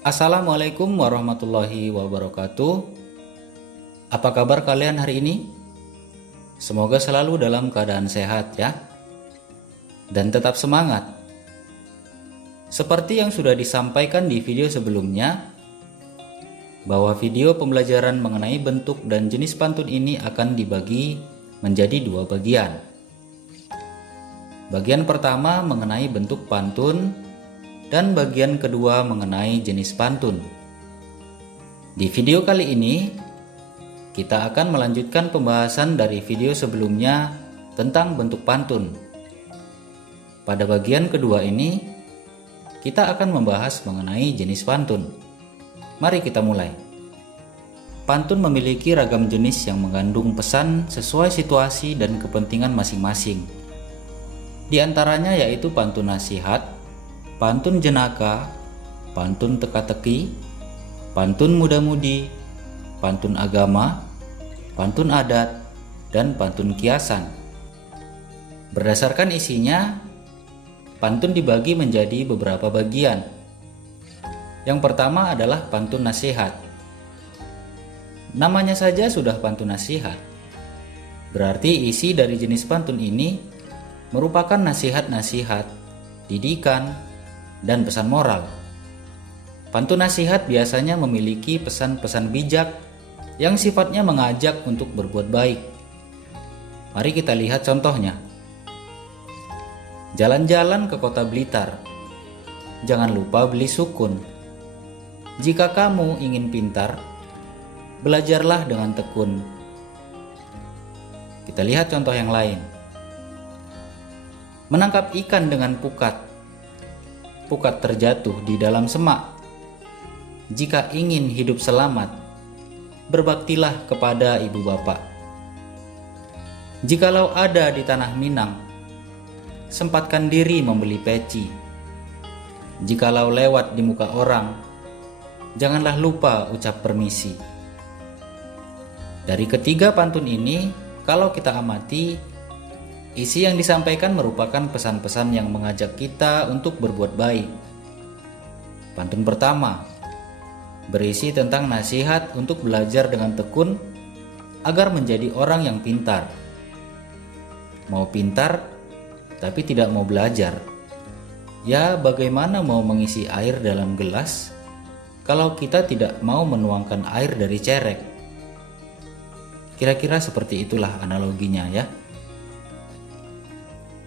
Assalamualaikum warahmatullahi wabarakatuh. Apa kabar kalian hari ini? Semoga selalu dalam keadaan sehat ya. Dan tetap semangat. Seperti yang sudah disampaikan di video sebelumnya, bahwa video pembelajaran mengenai bentuk dan jenis pantun ini akan dibagi menjadi dua bagian. Bagian pertama mengenai bentuk pantun, dan bagian kedua mengenai jenis pantun. Di video kali ini, kita akan melanjutkan pembahasan dari video sebelumnya tentang bentuk pantun. Pada bagian kedua ini, kita akan membahas mengenai jenis pantun. Mari kita mulai. Pantun memiliki ragam jenis yang mengandung pesan sesuai situasi dan kepentingan masing-masing. Di antaranya yaitu pantun nasihat, pantun jenaka, pantun teka-teki, pantun muda-mudi, pantun agama, pantun adat, dan pantun kiasan. Berdasarkan isinya, pantun dibagi menjadi beberapa bagian. Yang pertama adalah pantun nasihat. Namanya saja sudah pantun nasihat. Berarti isi dari jenis pantun ini merupakan nasihat-nasihat, didikan, dan pesan moral. Pantun nasihat biasanya memiliki pesan-pesan bijak yang sifatnya mengajak untuk berbuat baik. Mari kita lihat contohnya. Jalan-jalan ke kota Blitar, jangan lupa beli sukun. Jika kamu ingin pintar, belajarlah dengan tekun. Kita lihat contoh yang lain. Menangkap ikan dengan pukat, pukat terjatuh di dalam semak. Jika ingin hidup selamat, berbaktilah kepada ibu bapak. Jikalau ada di tanah Minang, sempatkan diri membeli peci. Jikalau lewat di muka orang, janganlah lupa ucap permisi. Dari ketiga pantun ini, kalau kita amati, isi yang disampaikan merupakan pesan-pesan yang mengajak kita untuk berbuat baik. Pantun pertama berisi tentang nasihat untuk belajar dengan tekun agar menjadi orang yang pintar. Mau pintar tapi tidak mau belajar. Ya, bagaimana mau mengisi air dalam gelas kalau kita tidak mau menuangkan air dari cerek? Kira-kira seperti itulah analoginya ya.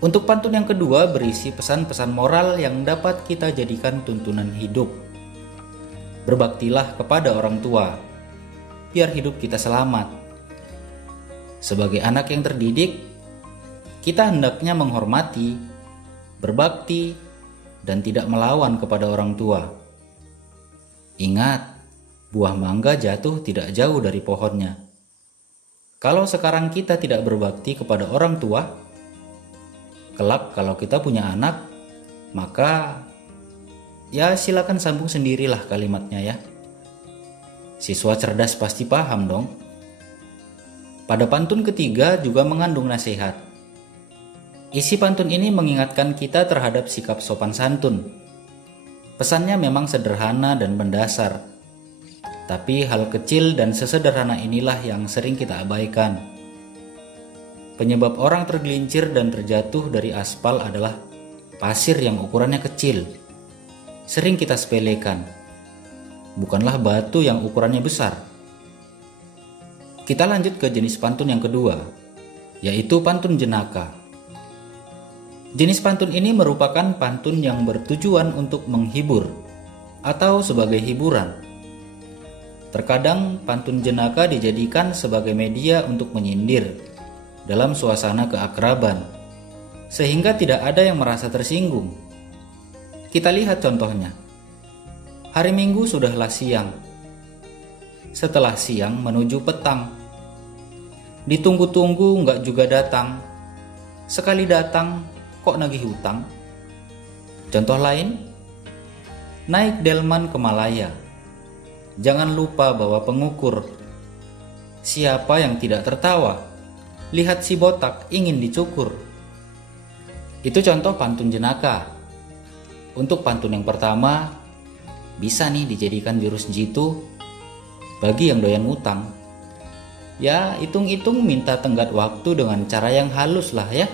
Untuk pantun yang kedua berisi pesan-pesan moral yang dapat kita jadikan tuntunan hidup. Berbaktilah kepada orang tua, biar hidup kita selamat. Sebagai anak yang terdidik, kita hendaknya menghormati, berbakti, dan tidak melawan kepada orang tua. Ingat, buah mangga jatuh tidak jauh dari pohonnya. Kalau sekarang kita tidak berbakti kepada orang tua, kelak kalau kita punya anak, maka ya silakan sambung sendirilah kalimatnya ya. Siswa cerdas pasti paham dong. Pada pantun ketiga juga mengandung nasihat. Isi pantun ini mengingatkan kita terhadap sikap sopan santun. Pesannya memang sederhana dan mendasar, tapi hal kecil dan sesederhana inilah yang sering kita abaikan. Penyebab orang tergelincir dan terjatuh dari aspal adalah pasir yang ukurannya kecil. Sering kita sepelekan, bukanlah batu yang ukurannya besar. Kita lanjut ke jenis pantun yang kedua, yaitu pantun jenaka. Jenis pantun ini merupakan pantun yang bertujuan untuk menghibur atau sebagai hiburan. Terkadang pantun jenaka dijadikan sebagai media untuk menyindir dalam suasana keakraban, sehingga tidak ada yang merasa tersinggung. Kita lihat contohnya. Hari Minggu sudahlah siang. Setelah siang menuju petang. Ditunggu-tunggu nggak juga datang. Sekali datang, kok nagih hutang. Contoh lain, naik delman ke Malaya. Jangan lupa bawa pengukur. Siapa yang tidak tertawa? Lihat si botak ingin dicukur. Itu contoh pantun jenaka. Untuk pantun yang pertama, bisa nih dijadikan jurus jitu bagi yang doyan ngutang. Ya, hitung-hitung minta tenggat waktu dengan cara yang halus lah ya.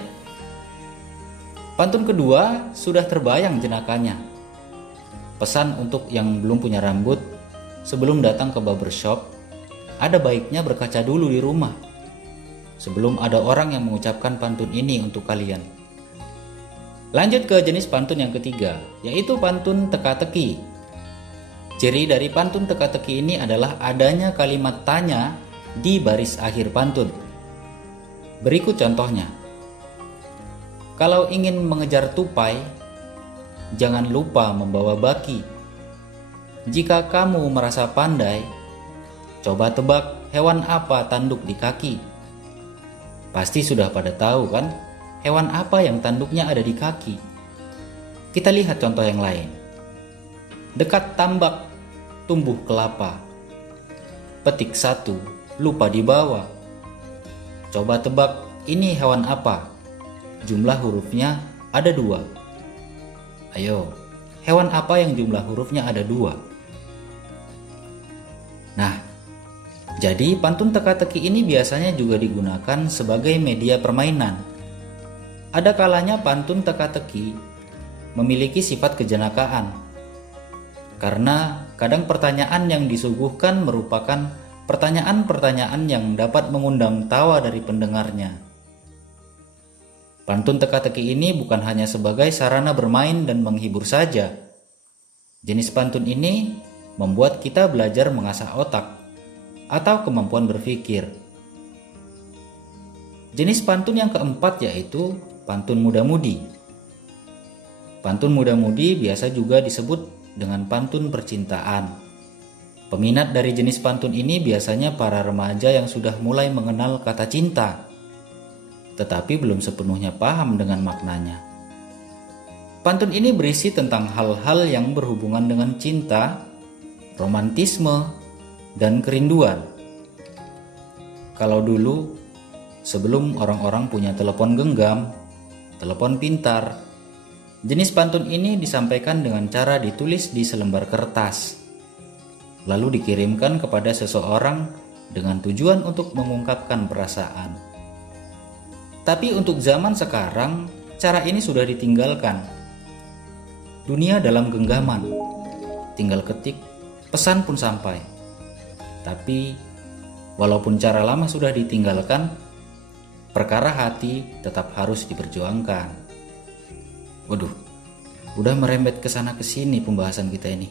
Pantun kedua sudah terbayang jenakanya. Pesan untuk yang belum punya rambut, sebelum datang ke barbershop, ada baiknya berkaca dulu di rumah sebelum ada orang yang mengucapkan pantun ini untuk kalian. Lanjut ke jenis pantun yang ketiga, yaitu pantun teka-teki. Ciri dari pantun teka-teki ini adalah adanya kalimat tanya di baris akhir pantun. Berikut contohnya. Kalau ingin mengejar tupai, jangan lupa membawa baki. Jika kamu merasa pandai, coba tebak hewan apa tanduk di kaki. Pasti sudah pada tahu kan, hewan apa yang tanduknya ada di kaki. Kita lihat contoh yang lain. Dekat tambak, tumbuh kelapa. Petik satu, lupa dibawa. Coba tebak ini hewan apa? Jumlah hurufnya ada 2. Ayo, hewan apa yang jumlah hurufnya ada 2? Nah, jadi pantun teka-teki ini biasanya juga digunakan sebagai media permainan. Ada kalanya pantun teka-teki memiliki sifat kejenakaan, karena kadang pertanyaan yang disuguhkan merupakan pertanyaan-pertanyaan yang dapat mengundang tawa dari pendengarnya. Pantun teka-teki ini bukan hanya sebagai sarana bermain dan menghibur saja. Jenis pantun ini membuat kita belajar mengasah otak atau kemampuan berpikir. Jenis pantun yang keempat yaitu pantun muda-mudi. Pantun muda-mudi biasa juga disebut dengan pantun percintaan. Peminat dari jenis pantun ini biasanya para remaja yang sudah mulai mengenal kata cinta, tetapi belum sepenuhnya paham dengan maknanya. Pantun ini berisi tentang hal-hal yang berhubungan dengan cinta, romantisme, dan kerinduan. Kalau dulu, sebelum orang-orang punya telepon genggam, telepon pintar, jenis pantun ini disampaikan dengan cara ditulis di selembar kertas, lalu dikirimkan kepada seseorang dengan tujuan untuk mengungkapkan perasaan. Tapi untuk zaman sekarang, cara ini sudah ditinggalkan. Dunia dalam genggaman, tinggal ketik, pesan pun sampai. Tapi, walaupun cara lama sudah ditinggalkan, perkara hati tetap harus diperjuangkan. Waduh, udah merembet ke sana ke sini pembahasan kita ini.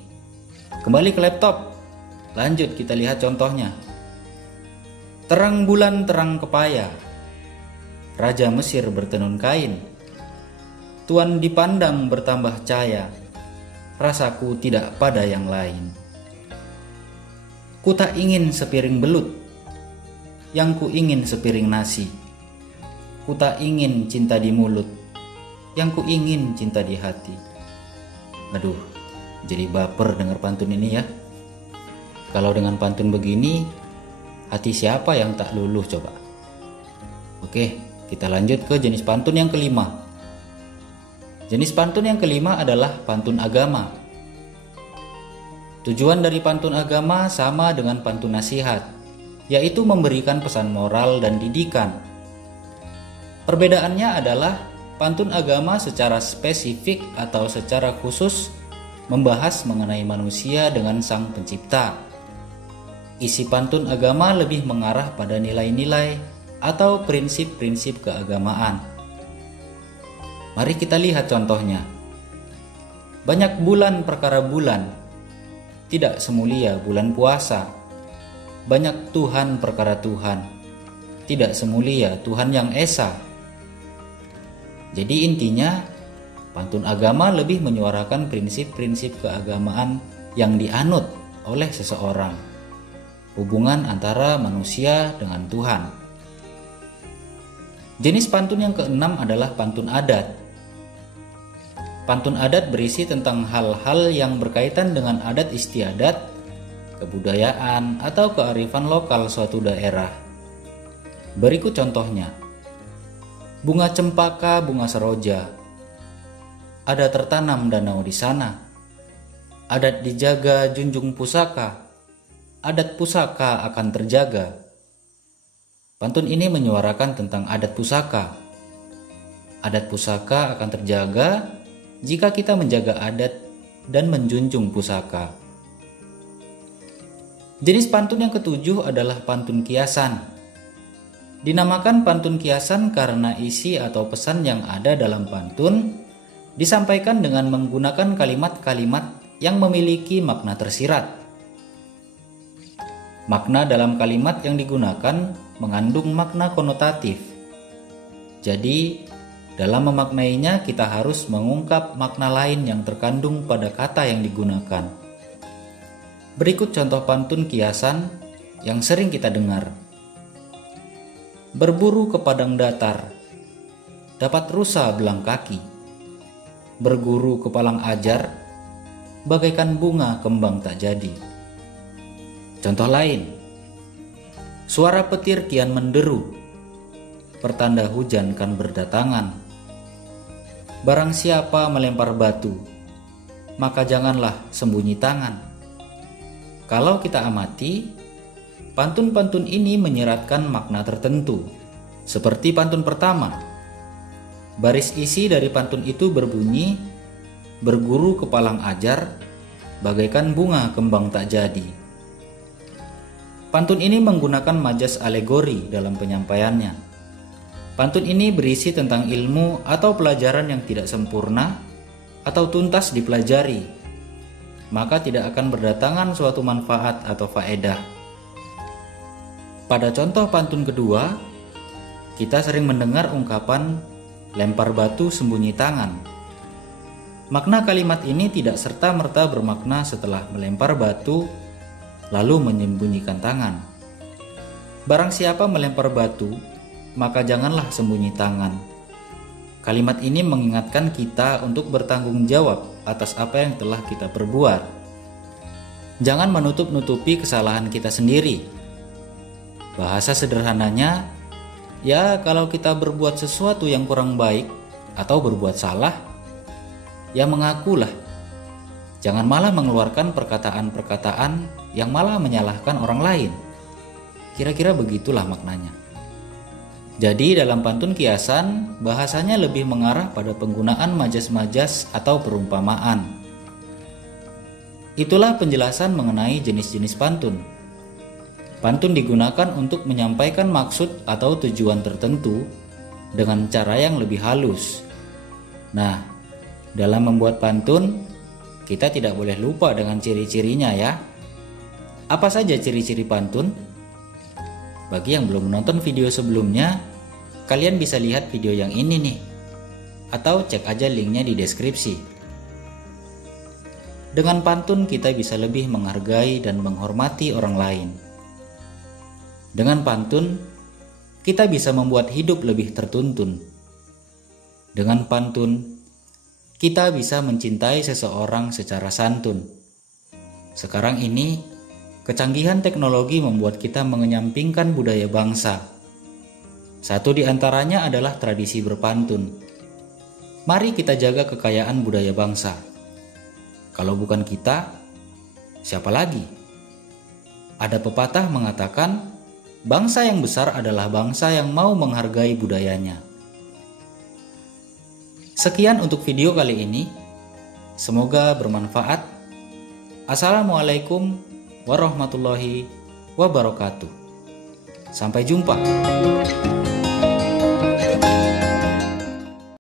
Kembali ke laptop. Lanjut kita lihat contohnya. Terang bulan terang kepaya, Raja Mesir bertenun kain. Tuan dipandang bertambah cahaya, rasaku tidak pada yang lain. Ku tak ingin sepiring belut, yang ku ingin sepiring nasi. Ku tak ingin cinta di mulut, yang ku ingin cinta di hati. Aduh, jadi baper dengar pantun ini ya. Kalau dengan pantun begini, hati siapa yang tak luluh coba? Oke, kita lanjut ke jenis pantun yang kelima. Jenis pantun yang kelima adalah pantun agama. Tujuan dari pantun agama sama dengan pantun nasihat, yaitu memberikan pesan moral dan didikan. Perbedaannya adalah pantun agama secara spesifik atau secara khusus membahas mengenai manusia dengan Sang Pencipta. Isi pantun agama lebih mengarah pada nilai-nilai atau prinsip-prinsip keagamaan. Mari kita lihat contohnya. Banyak bulan perkara bulan, tidak semulia bulan puasa. Banyak Tuhan perkara Tuhan, tidak semulia Tuhan yang esa. Jadi intinya, pantun agama lebih menyuarakan prinsip-prinsip keagamaan yang dianut oleh seseorang. Hubungan antara manusia dengan Tuhan. Jenis pantun yang keenam adalah pantun adat. Pantun adat berisi tentang hal-hal yang berkaitan dengan adat istiadat, kebudayaan, atau kearifan lokal suatu daerah. Berikut contohnya. Bunga cempaka, bunga seroja, ada tertanam danau di sana. Adat dijaga junjung pusaka, adat pusaka akan terjaga. Pantun ini menyuarakan tentang adat pusaka. Adat pusaka akan terjaga jika kita menjaga adat dan menjunjung pusaka. Jenis pantun yang ketujuh adalah pantun kiasan. Dinamakan pantun kiasan karena isi atau pesan yang ada dalam pantun disampaikan dengan menggunakan kalimat-kalimat yang memiliki makna tersirat. Makna dalam kalimat yang digunakan mengandung makna konotatif. Jadi, dalam memaknainya kita harus mengungkap makna lain yang terkandung pada kata yang digunakan. Berikut contoh pantun kiasan yang sering kita dengar. Berburu ke padang datar, dapat rusa belang kaki. Berguru ke palang ajar, bagaikan bunga kembang tak jadi. Contoh lain, suara petir kian menderu, pertanda hujan kan berdatangan. Barang siapa melempar batu, maka janganlah sembunyi tangan. Kalau kita amati, pantun-pantun ini menyiratkan makna tertentu. Seperti pantun pertama, baris isi dari pantun itu berbunyi, berguru ke palang ajar, bagaikan bunga kembang tak jadi. Pantun ini menggunakan majas alegori dalam penyampaiannya. Pantun ini berisi tentang ilmu atau pelajaran yang tidak sempurna atau tuntas dipelajari, maka tidak akan berdatangan suatu manfaat atau faedah. Pada contoh pantun kedua, kita sering mendengar ungkapan lempar batu sembunyi tangan. Makna kalimat ini tidak serta-merta bermakna setelah melempar batu lalu menyembunyikan tangan. Barang siapa melempar batu, maka janganlah sembunyi tangan. Kalimat ini mengingatkan kita untuk bertanggung jawab atas apa yang telah kita perbuat. Jangan menutup-nutupi kesalahan kita sendiri. Bahasa sederhananya, ya kalau kita berbuat sesuatu yang kurang baik atau berbuat salah, ya mengakulah. Jangan malah mengeluarkan perkataan-perkataan yang malah menyalahkan orang lain. Kira-kira begitulah maknanya. Jadi dalam pantun kiasan, bahasanya lebih mengarah pada penggunaan majas-majas atau perumpamaan. Itulah penjelasan mengenai jenis-jenis pantun. Pantun digunakan untuk menyampaikan maksud atau tujuan tertentu dengan cara yang lebih halus. Nah, dalam membuat pantun, kita tidak boleh lupa dengan ciri-cirinya ya. Apa saja ciri-ciri pantun? Bagi yang belum menonton video sebelumnya, kalian bisa lihat video yang ini nih, atau cek aja linknya di deskripsi. Dengan pantun kita bisa lebih menghargai dan menghormati orang lain. Dengan pantun, kita bisa membuat hidup lebih tertuntun. Dengan pantun, kita bisa mencintai seseorang secara santun. Sekarang ini, kecanggihan teknologi membuat kita mengenyampingkan budaya bangsa. Satu di antaranya adalah tradisi berpantun. Mari kita jaga kekayaan budaya bangsa. Kalau bukan kita, siapa lagi? Ada pepatah mengatakan, bangsa yang besar adalah bangsa yang mau menghargai budayanya. Sekian untuk video kali ini. Semoga bermanfaat. Assalamualaikum warahmatullahi wabarakatuh. Sampai jumpa.